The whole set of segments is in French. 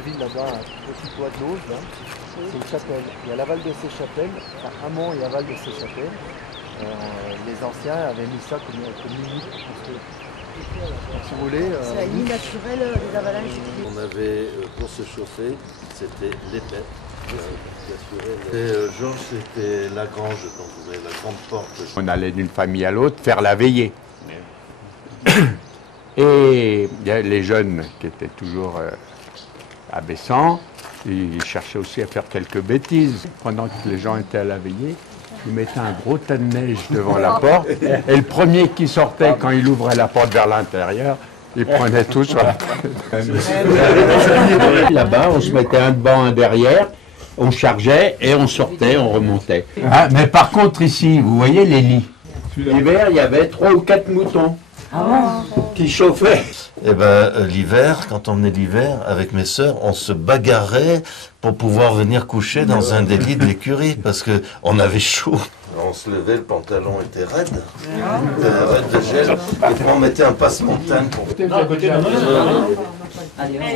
ville là-bas, un petit toit de l'Auge, là. C'est une chapelle. Il y a l'aval de ces chapelles, enfin amont et aval de ces chapelles. Les anciens avaient mis ça comme limite. Parce que, si vous voulez. C'est la limite naturelle des avalages. On avait, pour se chauffer, c'était l'épais. Georges, c'était la grange, donc vous avez la grande porte. On allait d'une famille à l'autre faire la veillée. Et il y a les jeunes qui étaient toujours abaissants, ils cherchaient aussi à faire quelques bêtises. Pendant que les gens étaient à la veillée, ils mettaient un gros tas de neige devant la porte. Et le premier qui sortait, quand il ouvrait la porte vers l'intérieur, il prenait tout sur la tête. Là-bas, on se mettait un devant, un derrière. On chargeait et on sortait, on remontait. Ah, mais par contre ici, vous voyez les lits. L'hiver, il y avait 3 ou 4 moutons qui chauffaient. Eh ben, l'hiver, quand on venait l'hiver, avec mes sœurs, on se bagarrait pour pouvoir venir coucher dans un des lits de l'écurie, parce qu'on avait chaud. On se levait, le pantalon était raide, raide de gel, et puis on mettait un passe-montagne pour...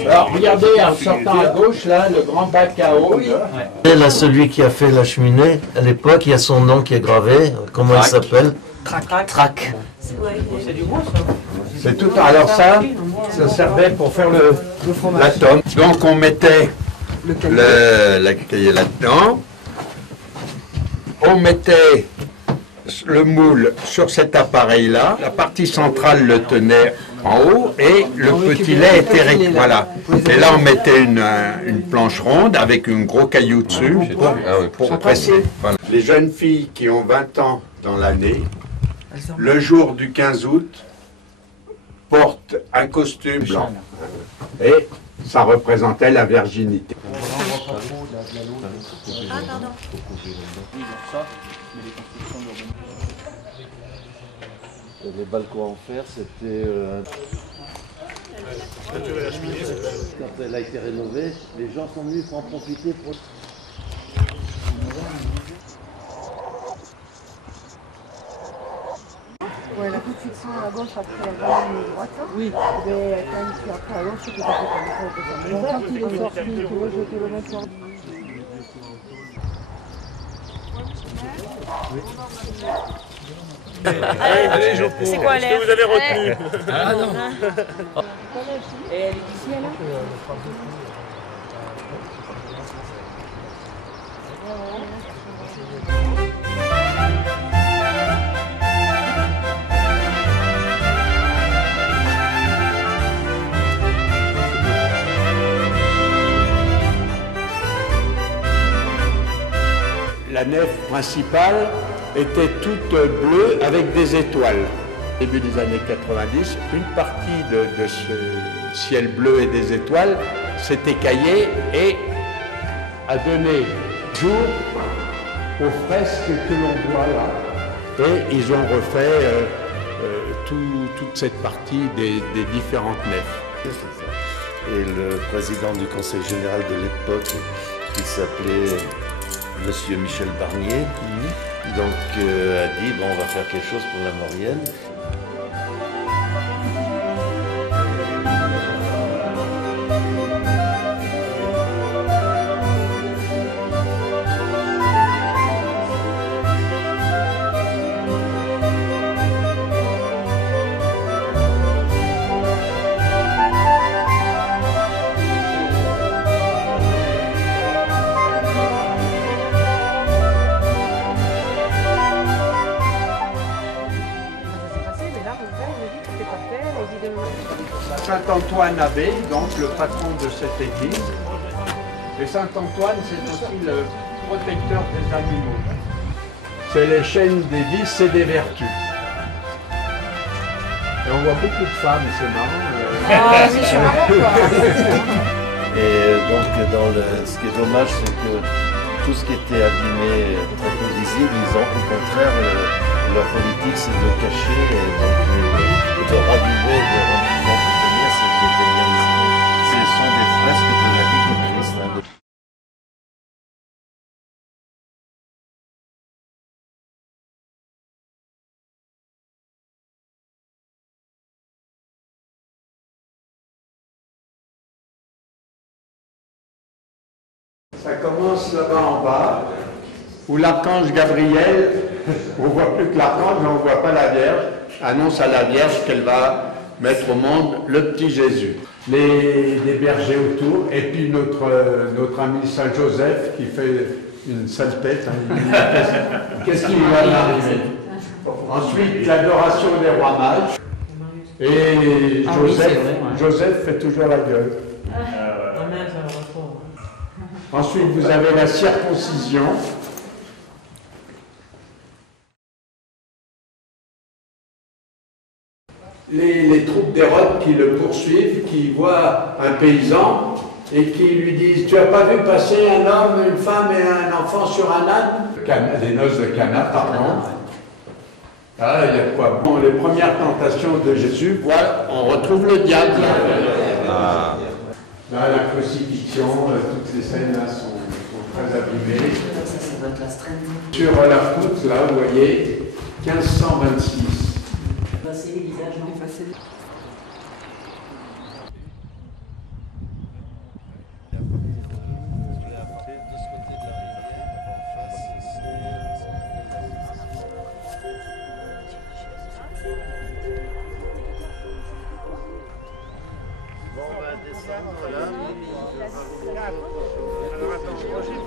Alors regardez, en sortant à gauche, là, le grand bac à eau. Et là, celui qui a fait la cheminée, à l'époque, il y a son nom qui est gravé. Comment il s'appelle? Trac. C'est du bois, ça. C'est tout. Alors ça servait pour faire la tome. Donc on mettait la cahier là-dedans. On mettait le moule sur cet appareil-là. La partie centrale le tenait en haut et le petit lait était réglé. Voilà. Et là, on mettait une planche ronde avec un gros caillou dessus pour presser. Voilà. Les jeunes filles qui ont 20 ans dans l'année, le jour du 15 août, portent un costume blanc. Et ça représentait la virginité. Ah, pardon. Les balcons en fer, c'était... Quand elle a été rénovée, les gens sont venus pour en profiter pour... Ouais, la petite section à gauche après la droite. Oui. Mais quand il suis après à gauche, c'est tout à fait comme ça. Donc quand il est sorti, tu vois, je te le mets sur... Allez, c'est quoi l'air? Est-ce que vous avez retenu? Ah non. Et elle est ici, elle La nef principale était toute bleue avec des étoiles. Au début des années 90, une partie de ce ciel bleu et des étoiles s'est écaillée et a donné jour aux fresques que l'on voit là. Et ils ont refait toute cette partie des différentes nefs. Et le président du conseil général de l'époque, qui s'appelait Monsieur Michel Barnier, donc a dit bon, on va faire quelque chose pour la Maurienne. Saint-Antoine Abbé, donc le patron de cette église. Et Saint-Antoine, c'est aussi le protecteur des animaux. C'est les chaînes des vices et des vertus. Et on voit beaucoup de femmes, c'est marrant. Ah, c'est charmant, quoi. Et donc, ce qui est dommage, c'est que tout ce qui était abîmé, très peu visible, ils ont au contraire, leur politique, c'est de cacher et de raviver, de Ça commence là-bas en bas, où l'archange Gabriel, on ne voit plus que l'archange, mais on ne voit pas la Vierge, annonce à la Vierge qu'elle va mettre au monde le petit Jésus. Les bergers autour, et puis notre ami Saint-Joseph qui fait une sale tête. Hein, qu'est-ce qui va arriver? Ensuite, l'adoration des rois mages. Et Joseph fait toujours la gueule. Ensuite, vous avez la circoncision. Les troupes d'Hérode qui le poursuivent, qui voient un paysan et qui lui disent « Tu n'as pas vu passer un homme, une femme et un enfant sur un âne ?» Les noces de Cana, pardon. Ah, il y a quoi? Bon, les premières tentations de Jésus, voilà, on retrouve le diable. Ah. Là, la crucifixion, toutes ces scènes-là sont très abîmées. Sur la poutre, là, vous voyez, 1526. Effacer les visages, non? Effacer les... Bon, on va descendre là. Alors attends, Roger,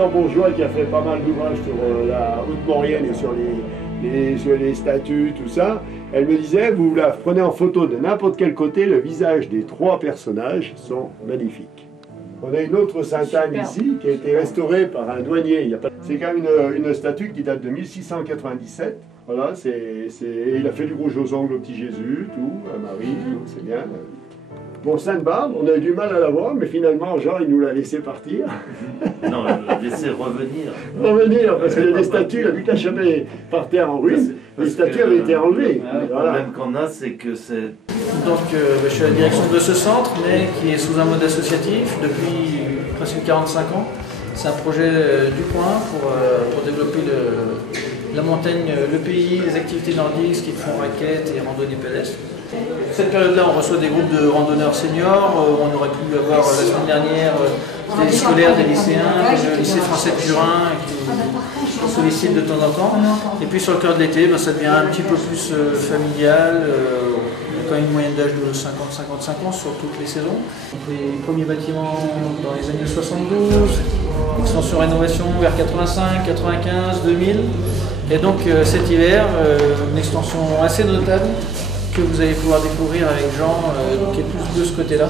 compositeur bourgeois qui a fait pas mal d'ouvrages sur la Haute-Maurienne et sur les statues, tout ça. Elle me disait, vous la prenez en photo de n'importe quel côté, le visage des 3 personnages sont magnifiques. On a une autre Sainte-Anne ici, qui a été restaurée par un douanier. C'est quand même une statue qui date de 1697. Voilà, il a fait du rouge aux ongles au petit Jésus, tout, à Marie, c'est bien. Bon, Sainte-Barbe, on a eu du mal à la voir, mais finalement, Jean, il nous l'a laissé partir. Non, laissez revenir. Revenir, parce qu'il y a des statues, la butte à chapelle par terre en ruine, les statues avaient été enlevées. Le problème qu'on a, c'est que c'est... Donc, je suis à la direction de ce centre, mais qui est sous un mode associatif depuis presque 45 ans. C'est un projet du coin pour développer la montagne, le pays, les activités nordiques, ski de fond, raquettes et randonnée pédestre. Cette période-là, on reçoit des groupes de randonneurs seniors. On aurait pu avoir la semaine dernière des scolaires, des lycéens, le lycée français de Turin qui sollicitent de temps en temps. Et puis sur le cœur de l'été, ça devient un petit peu plus familial. Il y a quand même une moyenne d'âge de 50-55 ans sur toutes les saisons. Donc les premiers bâtiments dans les années 72, extension rénovation vers 85, 95, 2000. Et donc cet hiver, une extension assez notable que vous allez pouvoir découvrir avec Jean, qui est plus de ce côté-là.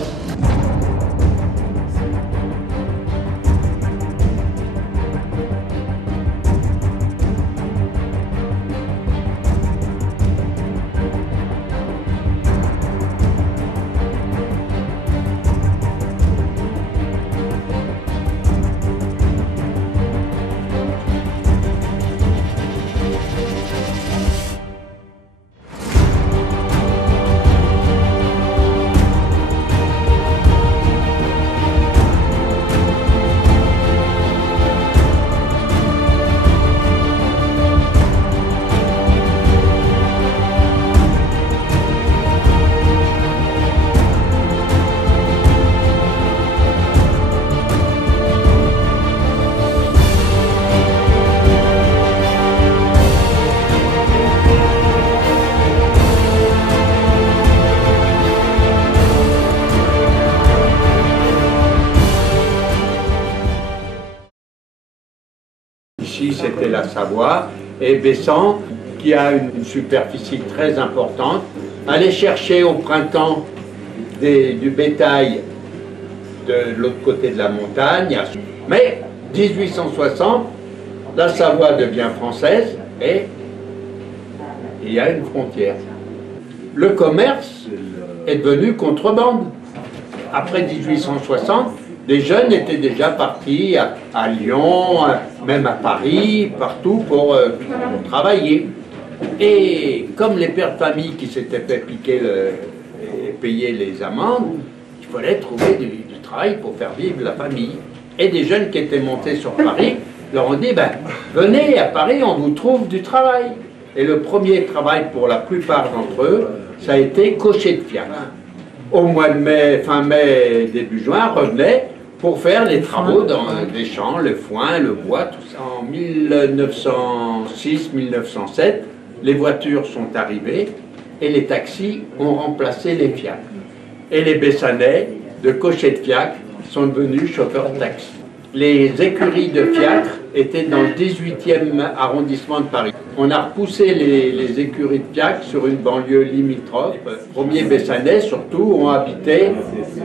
Ici, c'était la Savoie, et Bessan, qui a une superficie très importante, allait chercher au printemps du bétail de l'autre côté de la montagne. Mais 1860, la Savoie devient française et il y a une frontière. Le commerce est devenu contrebande. Après 1860, les jeunes étaient déjà partis à Lyon, même à Paris, partout pour travailler. Et comme les pères de famille qui s'étaient fait piquer et payer les amendes, il fallait trouver du travail pour faire vivre la famille. Et des jeunes qui étaient montés sur Paris leur ont dit, venez à Paris, on vous trouve du travail. Et le premier travail pour la plupart d'entre eux, ça a été cocher de fiacre. Au mois de mai, fin mai, début juin, revenaient pour faire les travaux dans les champs, le foin, le bois, tout ça. En 1906-1907, les voitures sont arrivées et les taxis ont remplacé les fiacres. Et les Bessanais, de cochers de fiacre, sont devenus chauffeurs de taxi. Les écuries de fiacre étaient dans le 18e arrondissement de Paris. On a repoussé les écuries de fiacre sur une banlieue limitrophe. Les premiers Bessanais, surtout, ont habité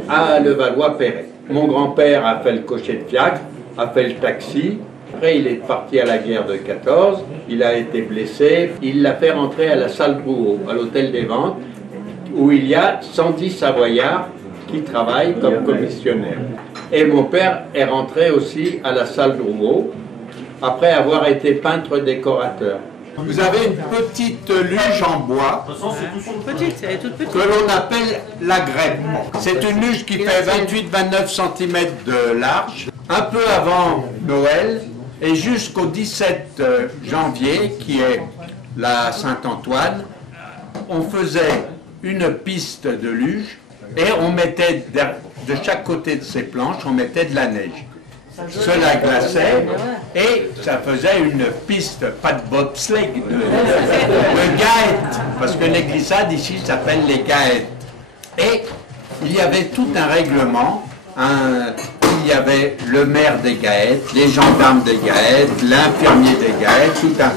à Levallois-Perret. Mon grand-père a fait le cocher de fiacre, a fait le taxi. Après, il est parti à la guerre de 14. Il a été blessé. Il l'a fait rentrer à la salle Drouot, à l'hôtel des Ventes, où il y a 110 Savoyards qui travaillent comme commissionnaires. Et mon père est rentré aussi à la salle Drouot, après avoir été peintre décorateur. Vous avez une petite luge en bois, que l'on appelle la grève. C'est une luge qui fait 28-29 cm de large, un peu avant Noël, et jusqu'au 17 janvier, qui est la Saint-Antoine, on faisait une piste de luge, et on mettait de chaque côté de ces planches, on mettait de la neige. Cela glaçait et ça faisait une piste, pas de bobsleigh, de gaète, parce que les glissades ici s'appellent les gaètes. Et il y avait tout un règlement, il y avait le maire des Gaètes, les gendarmes des Gaètes, l'infirmier des Gaètes, tout un...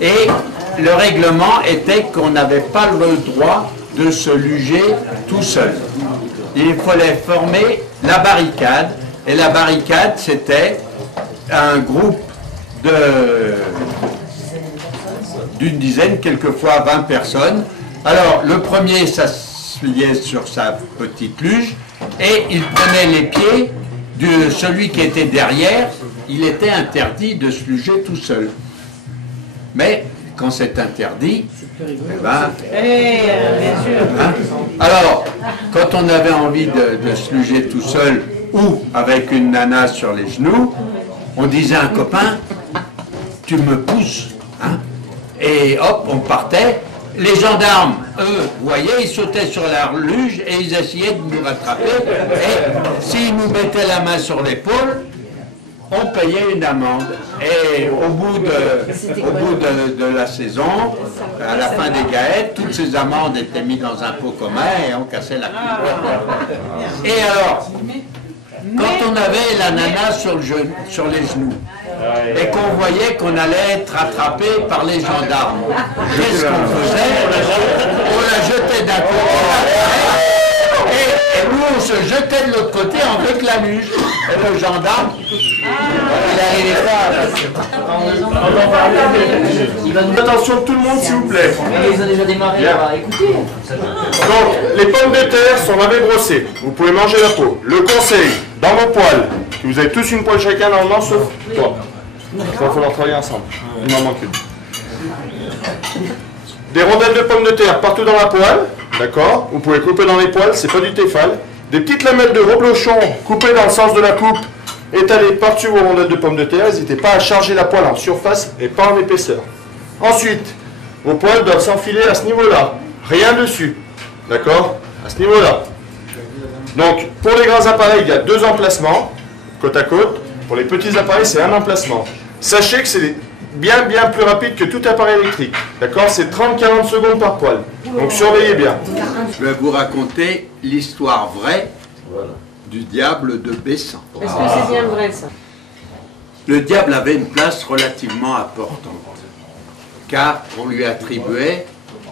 Et le règlement était qu'on n'avait pas le droit de se luger tout seul. Il fallait former la barricade, et la barricade, c'était un groupe d'une dizaine, quelquefois 20 personnes. Alors, le premier s'asseyait sur sa petite luge, et il prenait les pieds de celui qui était derrière. Il était interdit de se luger tout seul. Mais quand c'est interdit, eh ben, hein? Alors, quand on avait envie de se luger tout seul ou avec une nana sur les genoux, on disait à un copain, tu me pousses, hein? Et hop, on partait. Les gendarmes, eux, vous voyez, ils sautaient sur la luge et ils essayaient de nous rattraper. Et s'ils nous mettaient la main sur l'épaule, on payait une amende. Et au bout de la saison, à la fin des Gaètes, toutes ces amendes étaient mises dans un pot commun et on cassait la coupe. Et alors, quand on avait la nana sur les genoux, et qu'on voyait qu'on allait être rattrapé par les gendarmes, qu'est-ce qu'on faisait? On la jetait d'un côté, et nous on se jetait de l'autre côté avec la luge. Et le gendarme, il n'arrivait pas. Attention tout le monde s'il vous plaît. Ils ont déjà démarré, écoutez. Donc les pommes de terre sont lavées brossées. Vous pouvez manger la peau. Le conseil, dans vos poêles, vous avez tous une poêle chacun normalement sauf toi. Ça va falloir travailler ensemble. Il m'en manque une. Des rondelles de pommes de terre partout dans la poêle. D'accord. Vous pouvez couper dans les poêles, c'est pas du Tefal. Des petites lamelles de reblochon coupées dans le sens de la coupe, étalées par-dessus vos rondelles de pommes de terre. N'hésitez pas à charger la poêle en surface et pas en épaisseur. Ensuite, vos poêles doivent s'enfiler à ce niveau-là. Rien dessus. D'accord? À ce niveau-là. Donc, pour les grands appareils, il y a 2 emplacements, côte à côte. Pour les petits appareils, c'est un emplacement. Sachez que c'est bien plus rapide que tout appareil électrique. D'accord? C'est 30-40 secondes par poêle. Donc surveillez bien. Je vais vous raconter l'histoire vraie du diable de Bessan. Est-ce que c'est bien vrai ça? Le diable avait une place relativement importante, car on lui attribuait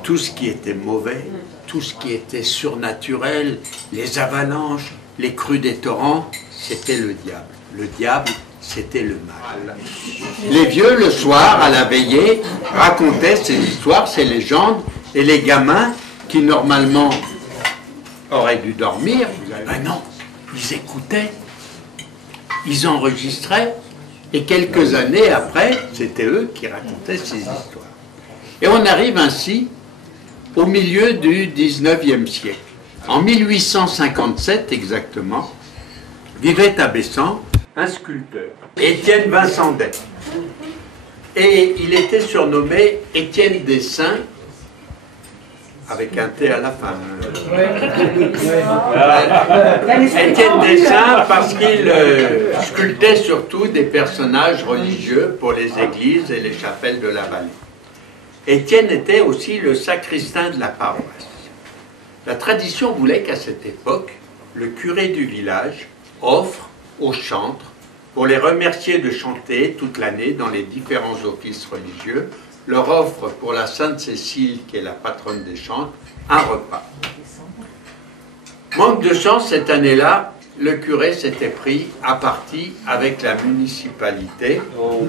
tout ce qui était mauvais, tout ce qui était surnaturel, les avalanches, les crues des torrents, c'était le diable. Le diable, c'était le mal. Les vieux, le soir, à la veillée, racontaient ces histoires, ces légendes, et les gamins, qui normalement auraient dû dormir, ben non, ils écoutaient, ils enregistraient, et quelques années après, c'était eux qui racontaient ces histoires. Et on arrive ainsi au milieu du 19e siècle. En 1857 exactement, vivait à Bessan un sculpteur, Étienne Vincendet. Et il était surnommé Étienne Dessin, avec un T à la fin. Étienne Dessin parce qu'il sculptait surtout des personnages religieux pour les églises et les chapelles de la vallée. Étienne était aussi le sacristain de la paroisse. La tradition voulait qu'à cette époque, le curé du village offre aux chantres, pour les remercier de chanter toute l'année dans les différents offices religieux, leur offre pour la Sainte Cécile, qui est la patronne des chantres, un repas. Manque de chance, cette année-là, le curé s'était pris à partie avec la municipalité. Pour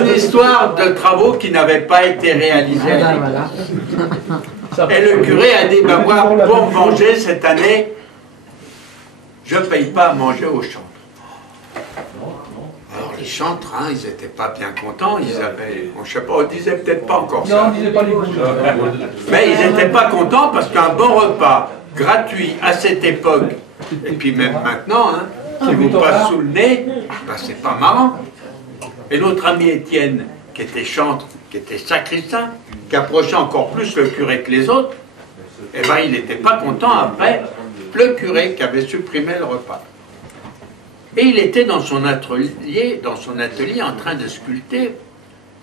une histoire de travaux qui n'avaient pas été réalisés à l'époque. Et le curé a dit, ben moi, pour me venger cette année, je ne paye pas à manger aux chantres. Alors les chantres, hein, ils n'étaient pas bien contents, ils avaient, je sais pas, on disait peut-être pas encore ça. Non, on disait pas les bouches. Mais ils n'étaient pas contents parce qu'un bon repas gratuit à cette époque, et puis même maintenant, hein, qui vous passe sous le nez, ben c'est pas marrant. Et notre ami Étienne, qui était chantre, qui était sacristain, qui approchait encore plus le curé que les autres, eh ben, il n'était pas content après le curé qui avait supprimé le repas. Et il était dans son atelier en train de sculpter,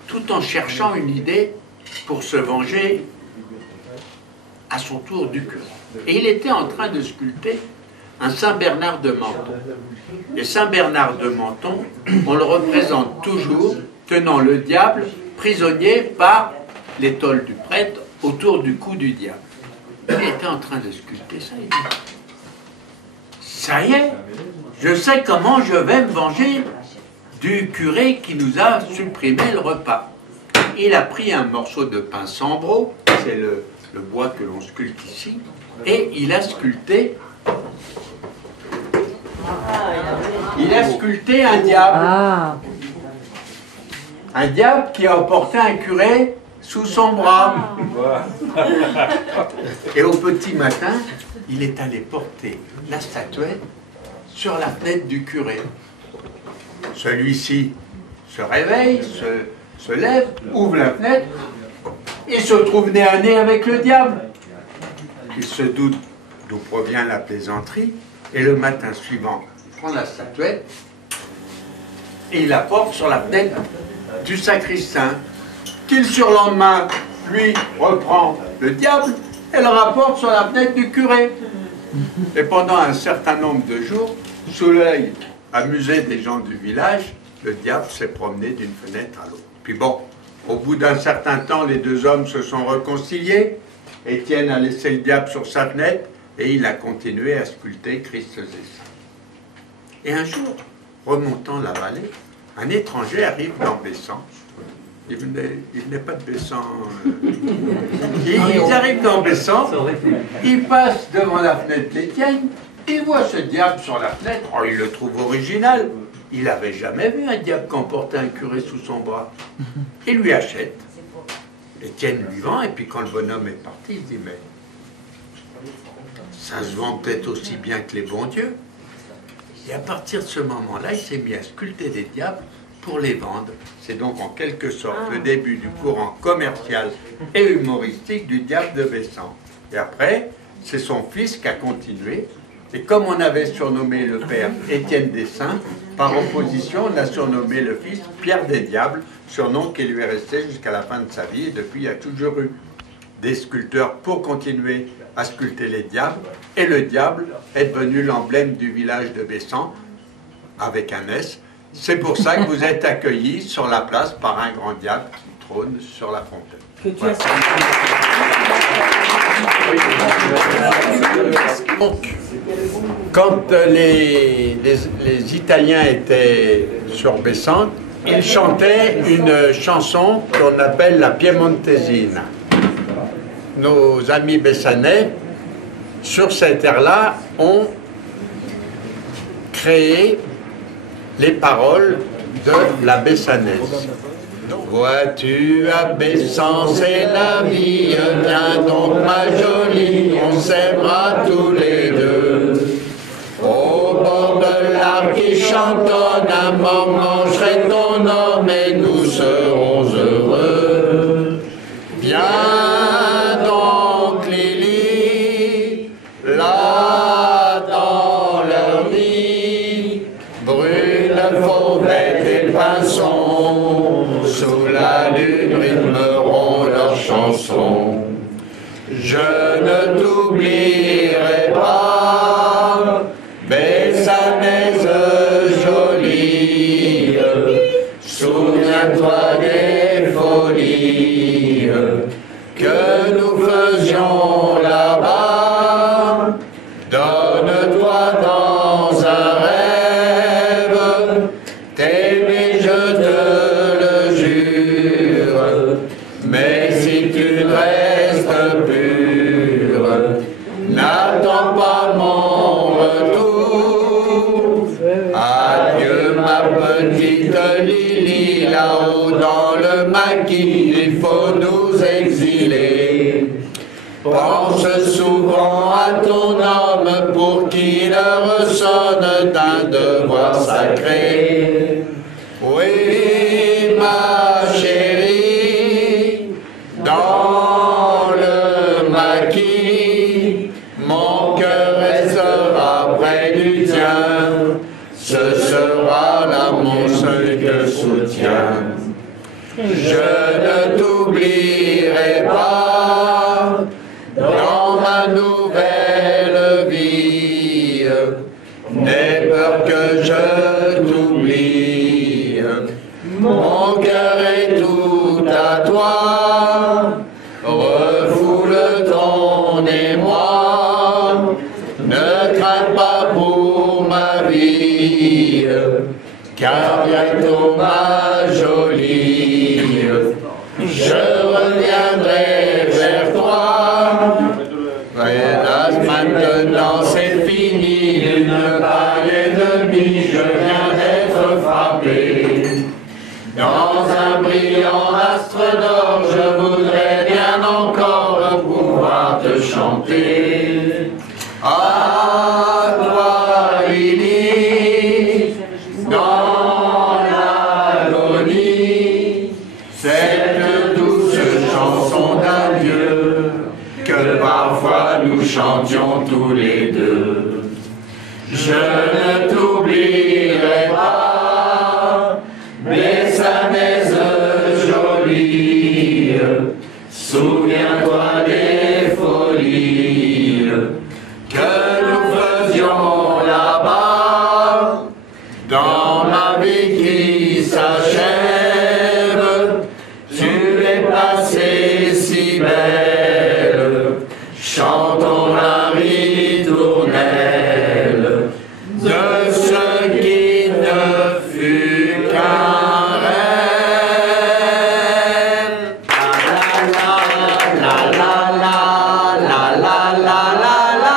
tout en cherchant une idée pour se venger à son tour du curé. Et il était en train de sculpter un Saint Bernard de Menton. Et Saint Bernard de Menton, on le représente toujours tenant le diable prisonnier par l'étole du prêtre autour du cou du diable. Il était en train de sculpter ça. Il dit, ça y est, je sais comment je vais me venger du curé qui nous a supprimé le repas. Il a pris un morceau de pain sambro, c'est le bois que l'on sculpte ici, et il a sculpté un diable. Un diable qui a emporté un curé sous son bras. Et au petit matin, il est allé porter la statuette sur la fenêtre du curé. Celui-ci se réveille, se lève, ouvre la fenêtre et se trouve nez à nez avec le diable. Il se doute d'où provient la plaisanterie et le matin suivant, il prend la statuette et il la porte sur la fenêtre du sacristain, qui le surlendemain, lui, reprend le diable et le rapporte sur la fenêtre du curé. Et pendant un certain nombre de jours, sous l'œil amusé des gens du village, le diable s'est promené d'une fenêtre à l'autre. Puis bon, au bout d'un certain temps, les deux hommes se sont réconciliés. Étienne a laissé le diable sur sa fenêtre et il a continué à sculpter Christ et Saints. Et un jour, remontant la vallée, un étranger arrive dans Bessan. Il venait pas de Bessan. Ils arrivent dans Bessan, ils passent devant la fenêtre d'Étienne, il voit ce diable sur la fenêtre, oh, il le trouve original. Il n'avait jamais vu un diable qu'emportait un curé sous son bras. Il lui achète. Étienne lui vend, et puis quand le bonhomme est parti, il dit, mais ça se vend peut-être aussi bien que les bons dieux. Et à partir de ce moment-là, il s'est mis à sculpter des diables pour les vendre. C'est donc en quelque sorte le début du courant commercial et humoristique du diable de Bessan. Et après, c'est son fils qui a continué. Et comme on avait surnommé le père Étienne des Saints, par opposition, on a surnommé le fils Pierre des Diables, surnom qui lui est resté jusqu'à la fin de sa vie. Et depuis, il y a toujours eu des sculpteurs pour continuer à sculpter les diables. Et le diable est devenu l'emblème du village de Bessan, avec un S. C'est pour ça que vous êtes accueillis sur la place par un grand diable qui trône sur la fontaine. Voilà. Donc, quand les Italiens étaient sur Bessan, ils chantaient une chanson qu'on appelle la Piemontesina. Nos amis bessanais, sur cet air-là, ont créé les paroles de la bessanaise. Vois-tu à Bessan, c'est la vie, viens donc ma jolie, on s'aimera tous les deux. Au bord de l'arbre qui chantonne, un moment je serai ton homme et nous serons heureux. Viens donc Lily, là dans leur lit, brûle fauvette et pinson, sous la lune rythmeront leurs chansons. Je ne t'oublierai pas, Bessanaise jolie, souviens-toi des folies que nous faisions là-bas. Donne-toi dans un rêve, t'aimer je te le jure, mais si tu restes pure, n'attends pas mon retour. Adieu ma petite Lily, là-haut dans le maquis, il faut nous exiler. Pense souvent à ton homme pour qu'il ressonne d'un devoir sacré. Oui, ma chérie, dans le maquis, mon cœur restera près du tien. Ce sera là mon seul soutien. Je ne t'oublierai pas dans nouvelle vie. N'aie peur que je t'oublie. Mon cœur est tout à toi. Refoule ton émoi. Ne crains pas pour ma vie, car bientôt ma jolie, je reviendrai vers toi. Hélas, maintenant c'est fini, ne pas l'ennemi, je viens d'être frappé. Dans un brillant astre d'or, je voudrais bien encore pouvoir te chanter. À toi, Lily, dans l'agonie, cette douce chanson d'adieu que parfois nous chantions tous les deux. Je ne t'oublierai pas, mes âmes jolies, souviens-toi des folies que nous faisions là-bas, dans ma vie qui s'achève. Tu es passée si belle, chantons la ritournelle de ce qui ne fut qu'un rêve. La la la la la la la la.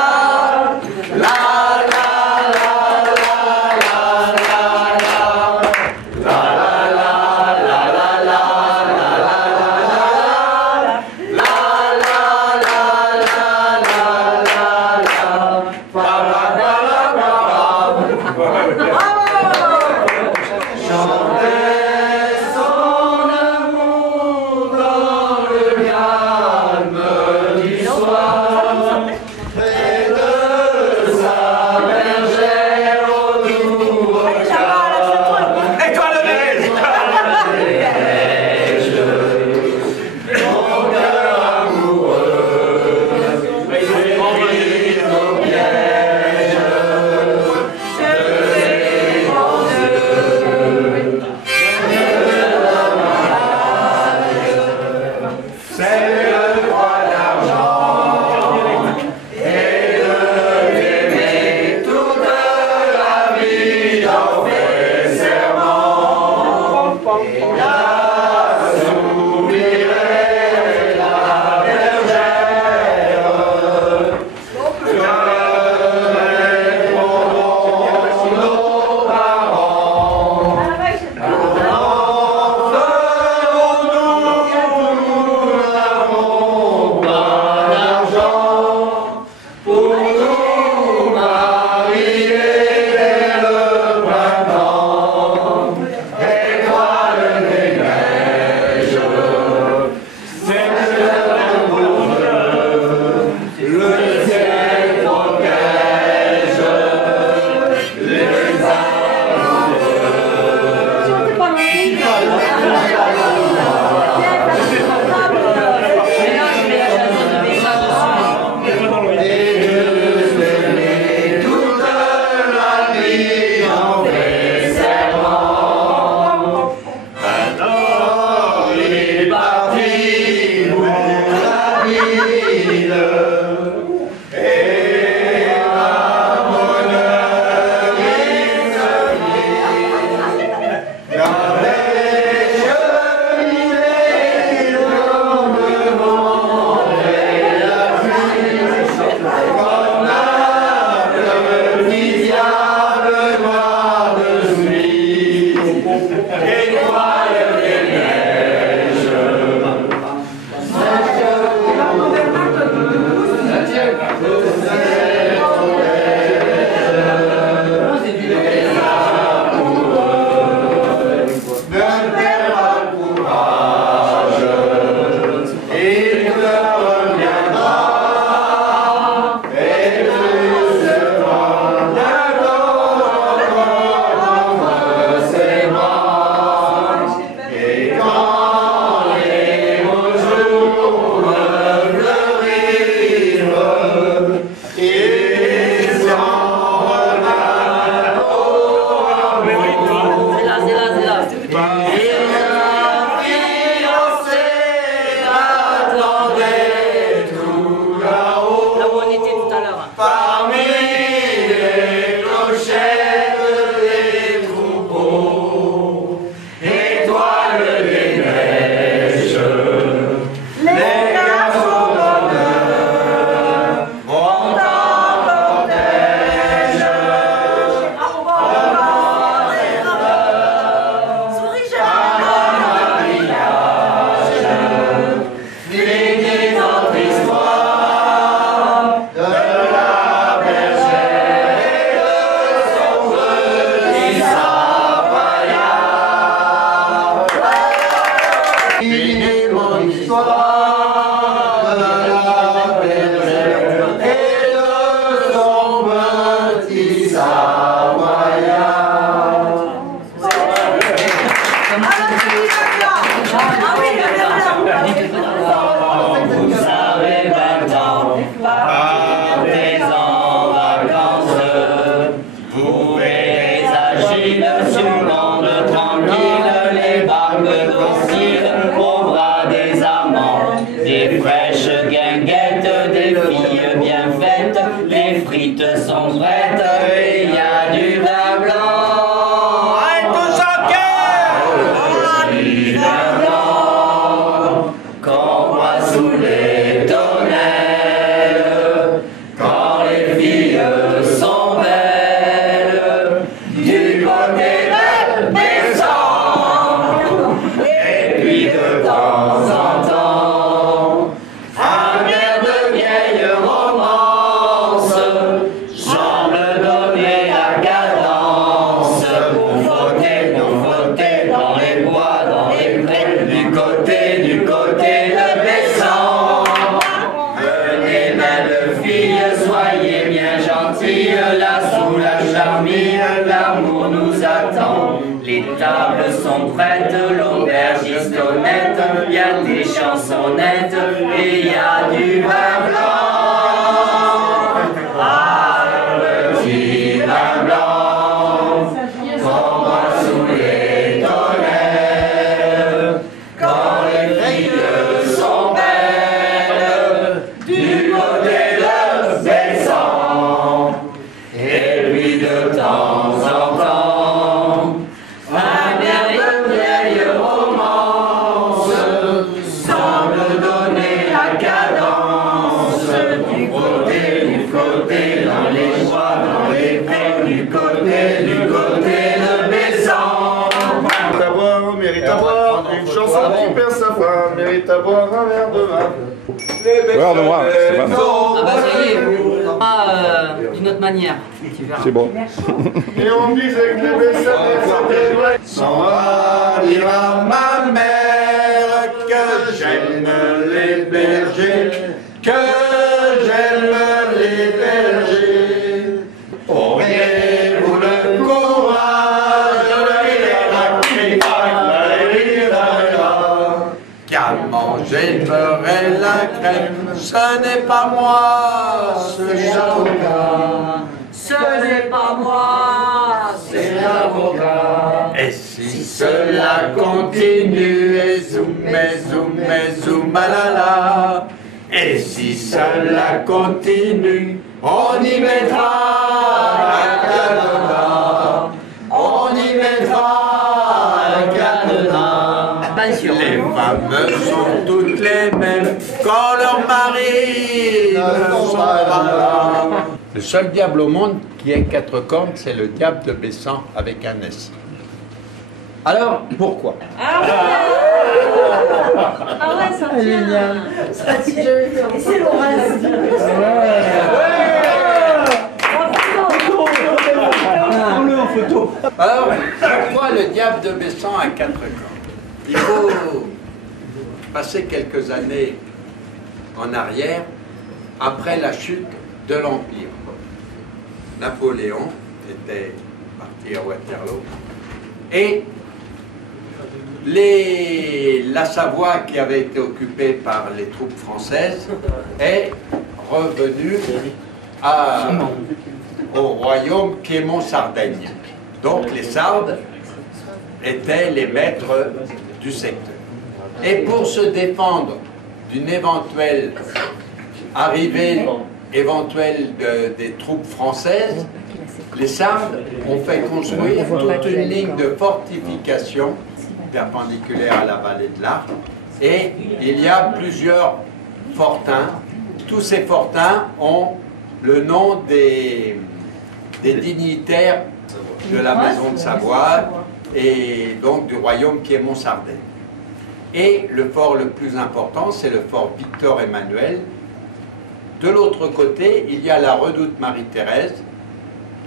Les tables sont prêtes, l'aubergiste honnête, il y a des chansonnettes et il y a du vin blanc. Ah, le petit vin blanc, qu'on boit sous les tonnelles, quand les filles sont belles, du côté de Bessan, et puis de temps en temps. Mérite à boire un verre de vin. Verre de moi, c'est pas. Ah bah ça y est, d'une autre manière. C'est bon. Et on disait que les Bessans c'était vrai. S'en va dire à ma mère que j'aime les bergers, que j'aime les bergers. Auriez-vous le courage de les raconter? Qu'à manger le beurre et la crème, ce n'est pas moi, ce chatoka. Ce n'est pas moi, c'est l'avocat. Et si cela continue, et zoom, malala. Et si cela continue, on y mettra un cadenas. On y mettra un cadenas. Attention. Les femmes sont toutes les mêmes quand leur mari ne sont pas là. Le seul diable au monde qui ait 4 cornes, c'est le diable de Bessan avec un S. Alors, pourquoi? Ah ouais, ça tient. Génial. Ça tient. Et c'est Laurence. Prends-le en photo. Alors, pourquoi le diable de Bessan a 4 cornes? Il faut passer quelques années en arrière, après la chute de l'Empire. Napoléon était parti à Waterloo et la Savoie, qui avait été occupée par les troupes françaises, est revenue au royaume Piémont-Sardaigne. Donc les Sardes étaient les maîtres du secteur. Et pour se défendre d'une éventuelle arrivée éventuelle des troupes françaises, les Sardes ont fait construire toute une ligne de fortification perpendiculaire à la vallée de l'Arc, et il y a plusieurs fortins. Tous ces fortins ont le nom des dignitaires de la maison de Savoie et donc du royaume qui est Montsardin. Et le fort le plus important, c'est le fort Victor-Emmanuel. De l'autre côté, il y a la redoute Marie-Thérèse,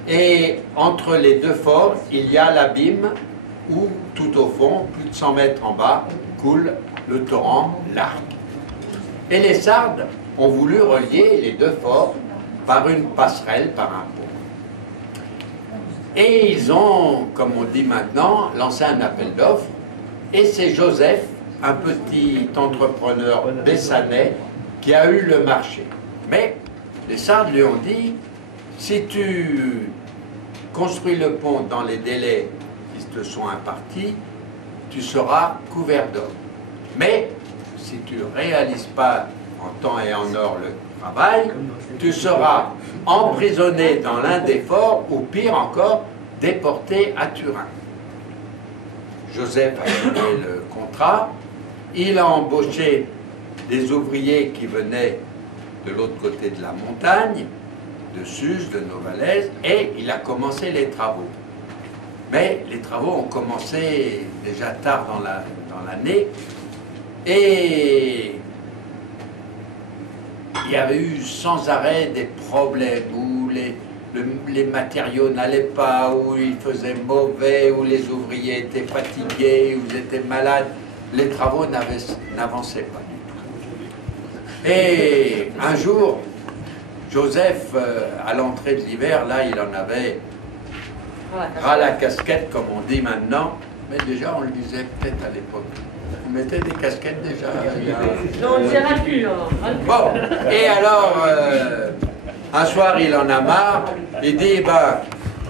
et entre les deux forts, il y a l'abîme où, tout au fond, plus de 100 mètres en bas, coule le torrent l'Arc. Et les Sardes ont voulu relier les deux forts par une passerelle, par un pont. Et ils ont, comme on dit maintenant, lancé un appel d'offres, et c'est Joseph, un petit entrepreneur bessanais, qui a eu le marché. Mais les Sardes lui ont dit, si tu construis le pont dans les délais qui te sont impartis, tu seras couvert d'or. Mais si tu ne réalises pas en temps et en heure le travail, tu seras emprisonné dans l'un des forts, ou pire encore, déporté à Turin. Joseph a signé le contrat, il a embauché des ouvriers qui venaient de l'autre côté de la montagne, de Suse, de Novalaise, et il a commencé les travaux. Mais les travaux ont commencé déjà tard dans l'année, et il y avait eu sans arrêt des problèmes où les matériaux n'allaient pas, où il faisait mauvais, où les ouvriers étaient fatigués, où ils étaient malades. Les travaux n'avançaient pas du tout. Et un jour, Joseph, à l'entrée de l'hiver, là, il en avait ras la casquette, comme on dit maintenant, mais déjà, on le disait peut-être à l'époque. On mettait des casquettes déjà. Non, on ne dira plus. Bon, et alors, un soir, il en a marre. Il dit, ben,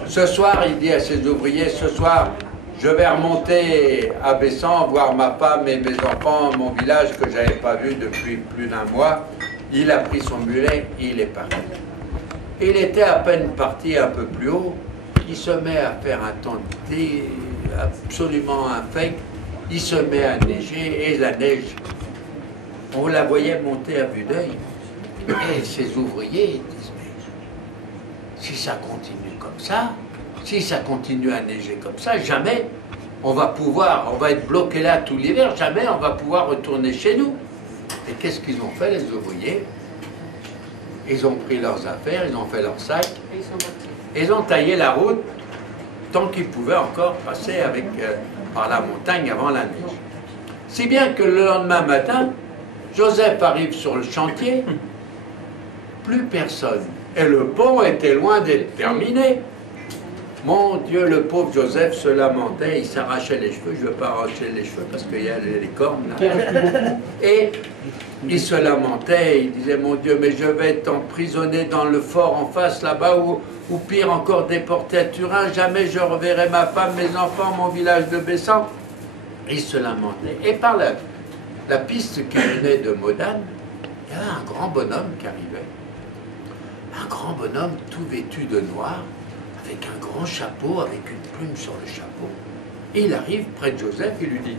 ce soir, il dit à ses ouvriers, ce soir, je vais remonter à Bessan, voir ma femme et mes enfants, mon village que je n'avais pas vu depuis plus d'un mois. Il a pris son mulet, il est parti. Il était à peine parti un peu plus haut, il se met à faire un temps absolument infect, il se met à neiger, et la neige, on la voyait monter à vue d'œil. Et ses ouvriers disent, mais si ça continue comme ça, si ça continue à neiger comme ça, jamais on va être bloqué là tout l'hiver, jamais on va pouvoir retourner chez nous. Et qu'est-ce qu'ils ont fait, les ouvriers? Ils ont pris leurs affaires, ils ont fait leur sac, ils ont taillé la route tant qu'ils pouvaient encore passer par la montagne avant la neige. Si bien que le lendemain matin, Joseph arrive sur le chantier, plus personne. Et le pont était loin d'être terminé. Mon Dieu, le pauvre Joseph se lamentait, il s'arrachait les cheveux. Je ne veux pas arracher les cheveux parce qu'il y a les cornes là. Et il se lamentait, il disait, mon Dieu, mais je vais être emprisonné dans le fort en face là-bas, ou pire encore déporté à Turin, jamais je reverrai ma femme, mes enfants, mon village de Bessan. Il se lamentait. Et par la piste qui venait de Modane, il y avait un grand bonhomme qui arrivait. Un grand bonhomme tout vêtu de noir, avec un grand chapeau, avec une plume sur le chapeau. Et il arrive près de Joseph, il lui dit,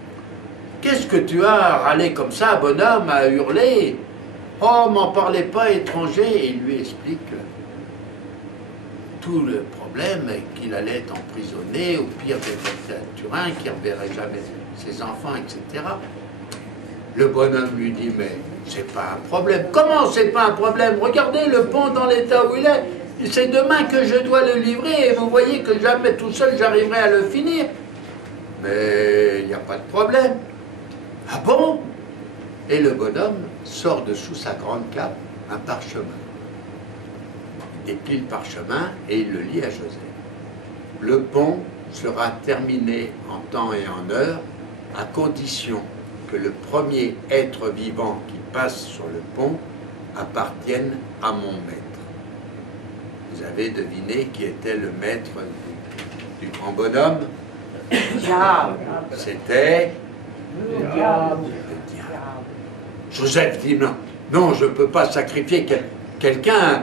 « Qu'est-ce que tu as râlé comme ça, bonhomme, à hurler? Oh, m'en parlez pas, étranger !» Et il lui explique tout le problème, qu'il allait être emprisonné, au pire déporté à Turin, qu'il ne reverrait jamais ses enfants, etc. Le bonhomme lui dit, « Mais c'est pas un problème. » « Comment c'est pas un problème? Regardez le pont dans l'état où il est. C'est demain que je dois le livrer et vous voyez que jamais tout seul j'arriverai à le finir. » « Mais il n'y a pas de problème. »« Ah bon ?» Et le bonhomme sort de sous sa grande cape un parchemin. Il plie le parchemin et il le lit à Joseph. « Le pont sera terminé en temps et en heure à condition que le premier être vivant qui passe sur le pont appartienne à mon maître. » Vous avez deviné qui était le maître du grand bonhomme? C'était le diable. Joseph dit non, non, je ne peux pas sacrifier quelqu'un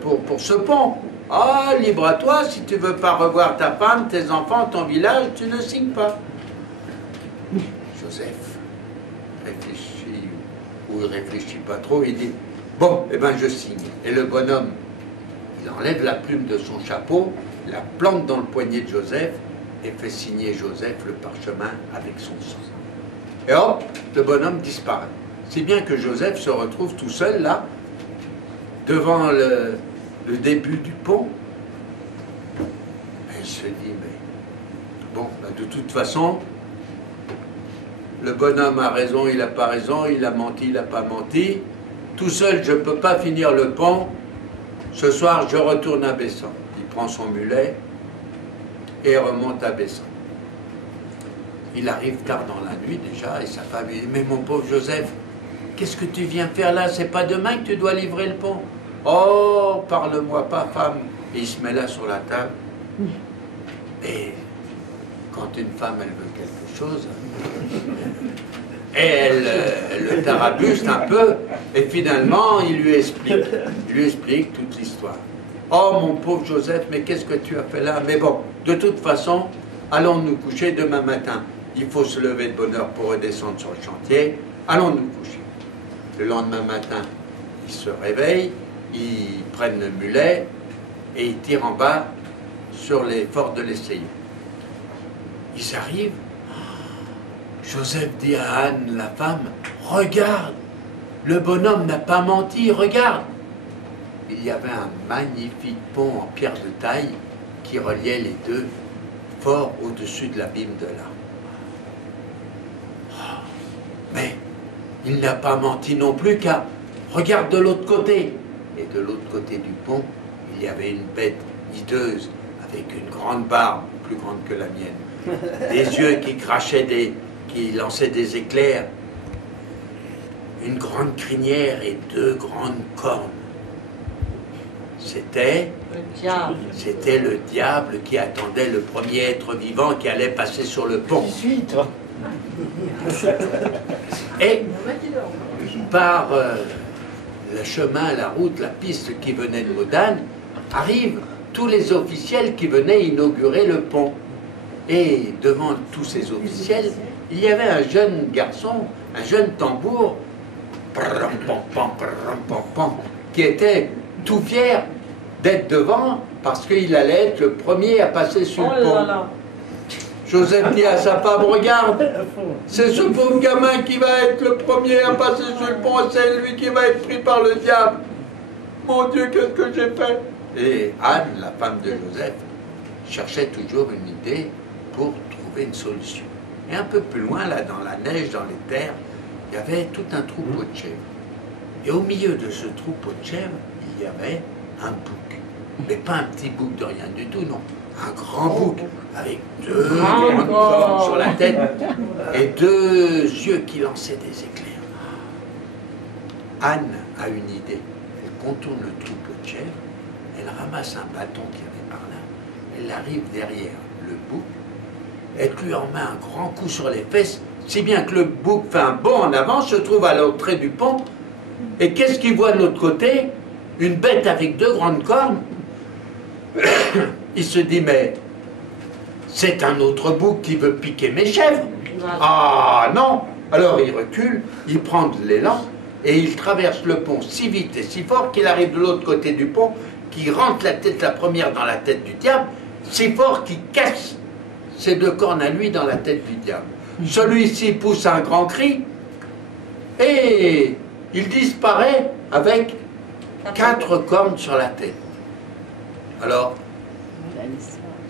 pour ce pont. Ah, libre à toi, si tu ne veux pas revoir ta femme, tes enfants, ton village, tu ne signes pas. Joseph réfléchit, ou il réfléchit pas trop, il dit, bon, eh ben je signe. Et le bonhomme, il enlève la plume de son chapeau, la plante dans le poignet de Joseph, et fait signer Joseph le parchemin avec son sang. Et hop, le bonhomme disparaît. Si bien que Joseph se retrouve tout seul, là, devant le début du pont. Et il se dit, mais bon, ben de toute façon, le bonhomme a raison, il n'a pas raison, il a menti, il n'a pas menti. Tout seul, je ne peux pas finir le pont. Ce soir, je retourne à Bessan. Il prend son mulet et remonte à Bessan. Il arrive tard dans la nuit déjà, et sa femme lui dit, mais mon pauvre Joseph, qu'est-ce que tu viens faire là? C'est pas demain que tu dois livrer le pont. Oh, parle-moi pas, femme. Et il se met là sur la table. Et quand une femme, elle veut quelque chose, et elle le tarabuste un peu, et finalement, il lui explique toute l'histoire. Oh, mon pauvre Joseph, mais qu'est-ce que tu as fait là? Mais bon, de toute façon, allons nous coucher demain matin. Il faut se lever de bonne heure pour redescendre sur le chantier. Allons nous coucher. Le lendemain matin, ils se réveillent, ils prennent le mulet et ils tirent en bas sur les forts de l'Essaillon. Ils arrivent. Joseph dit à Anne, la femme, regarde, le bonhomme n'a pas menti, regarde. Il y avait un magnifique pont en pierre de taille qui reliait les deux forts au-dessus de l'abîme de l'Arve. Mais il n'a pas menti non plus, car regarde de l'autre côté. Et de l'autre côté du pont, il y avait une bête hideuse avec une grande barbe, plus grande que la mienne, des yeux qui crachaient qui lançaient des éclairs, une grande crinière et deux grandes cornes. C'était le diable qui attendait le premier être vivant qui allait passer sur le pont. Et par le chemin, la route, la piste qui venait de Modane, arrivent tous les officiels qui venaient inaugurer le pont. Et devant tous ces officiels, il y avait un jeune garçon, un jeune tambour, qui était tout fier d'être devant parce qu'il allait être le premier à passer sur le pont. Joseph dit à sa femme, regarde, c'est ce pauvre gamin qui va être le premier à passer sur le pont, c'est lui qui va être pris par le diable. Mon Dieu, qu'est-ce que j'ai fait? Et Anne, la femme de Joseph, cherchait toujours une idée pour trouver une solution. Et un peu plus loin, là, dans la neige, dans les terres, il y avait tout un troupeau de chèvres. Et au milieu de ce troupeau de chèvres, il y avait un bouc. Mais pas un petit bouc de rien du tout, non. Un grand bouc avec deux grandes cornes sur la tête et deux yeux qui lançaient des éclairs. Anne a une idée. Elle contourne le troupeau de chèvres, elle ramasse un bâton qu'il y avait par là, elle arrive derrière le bouc, elle lui en met un grand coup sur les fesses, si bien que le bouc fait un bond en avant, se trouve à l'entrée du pont, et qu'est-ce qu'il voit de l'autre côté? Une bête avec deux grandes cornes. Il se dit, mais c'est un autre bouc qui veut piquer mes chèvres. Ah non! Alors il recule, il prend de l'élan et il traverse le pont si vite et si fort qu'il arrive de l'autre côté du pont, qu'il rentre la tête la première dans la tête du diable, si fort qu'il casse ses deux cornes à lui dans la tête du diable. Celui-ci pousse un grand cri et il disparaît avec 4 cornes sur la tête. Alors,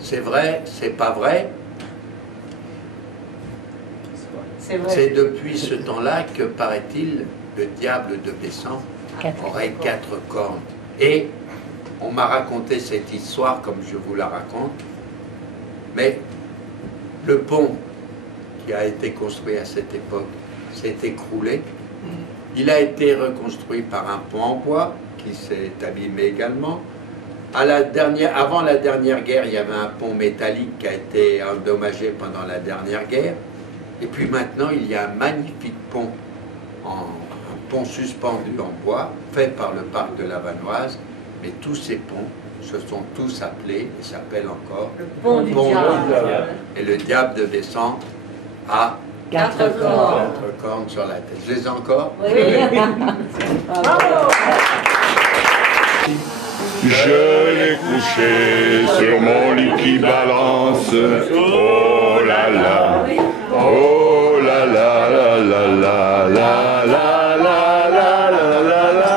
c'est vrai, c'est pas vrai. C'est depuis ce temps-là que, paraît-il, le diable de Bessan aurait 4 cornes. Et on m'a raconté cette histoire comme je vous la raconte, mais le pont qui a été construit à cette époque s'est écroulé. Il a été reconstruit par un pont en bois qui s'est abîmé également. Avant la dernière guerre, il y avait un pont métallique qui a été endommagé pendant la dernière guerre. Et puis maintenant, il y a un magnifique pont, un pont suspendu en bois, fait par le parc de la Vanoise. Mais tous ces ponts se sont tous appelés, et s'appellent encore, le pont du diable. Et le diable descend à 4 cornes. 4 cornes sur la tête. Je les ai encore? Oui. Bravo. Je l'ai couché sur mon lit qui balance. Oh là là, oh là là là là là là là là là là là.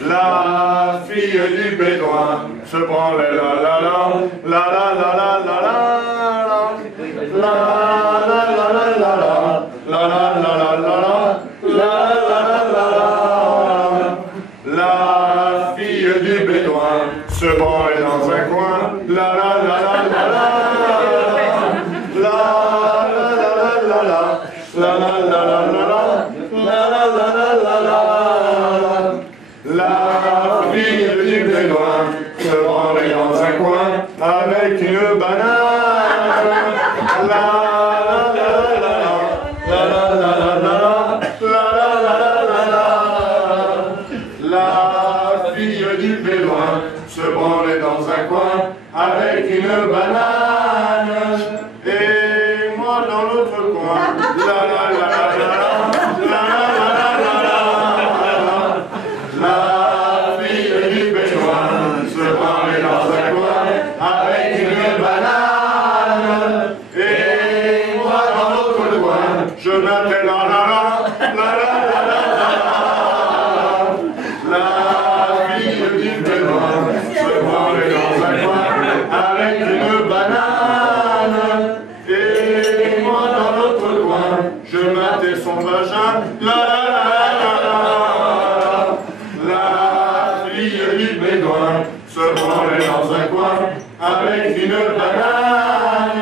La fille du bédouin se branlait la la la la la la la la la la la la la la la fille du bédouin se branlait dans un coin la la la la la la la la la la. La fille du bédouin se branlait dans un coin avec une banane. La fille du bédouin se branlait dans un coin avec une banane. Et moi dans l'autre coin, la fille du bédouin se branlait dans un coin avec une banane. Et moi dans l'autre coin, je m'appelle la la la la la la la. La fille du bédouin se branlait dans un coin avec une banane. Et moi dans l'autre coin, je m'appelle son vagin la la la la la. La fille du bédouin se branlait dans un coin avec une banane.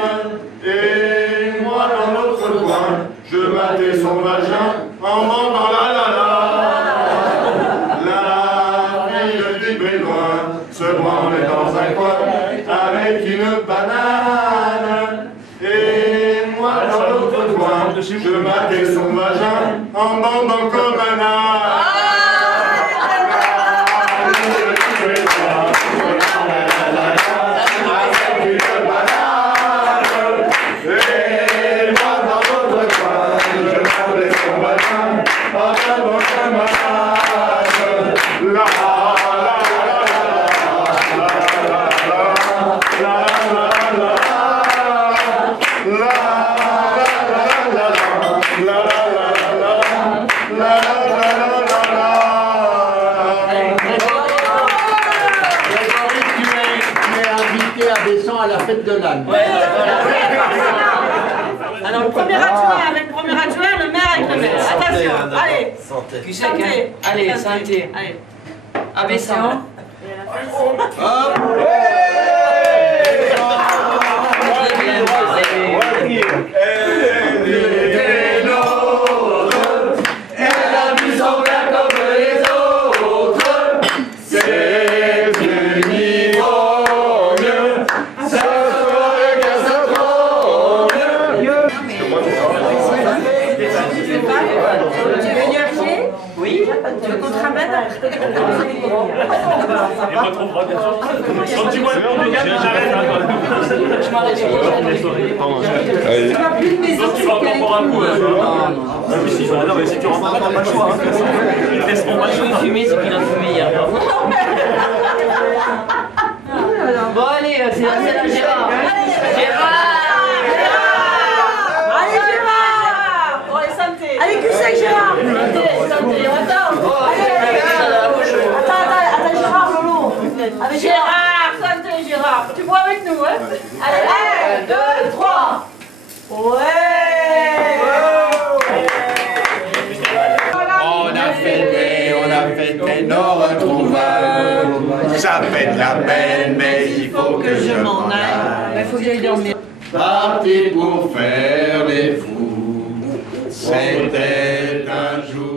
Et moi dans l'autre coin, je battais son vagin en mandant la la la. La fille du bédouin se branlait dans un coin avec une banane. Et moi dans l'autre coin, je battais son vagin en mandant comme un âne. À la fête de l'âne. Alors le premier adjoint avec le premier adjoint, le maire avec le maire. Attention, allez. Santé. Qui c'est qu'un? Allez, santé. Allez. Abaissons. Si tu rentres pas le choix, ils te laisseront pas le choix. Fumer, c'est qu'il a fumé hier. Bon, allez, c'est la Gérard. Allez Gérard. Pour les santé. Allez cul sec Gérard. Santé, attends. Attends Gérard, Lolo. Allez Gérard, santé Gérard. Tu bois avec nous, hein. Allez, 1, 2, 3. Ouais. On a fêté nos retrouvailles. Ça fait de la peine, mais il faut que je m'en aille. Il faut que j'aille dormir. Parti pour faire les fous. C'était un jour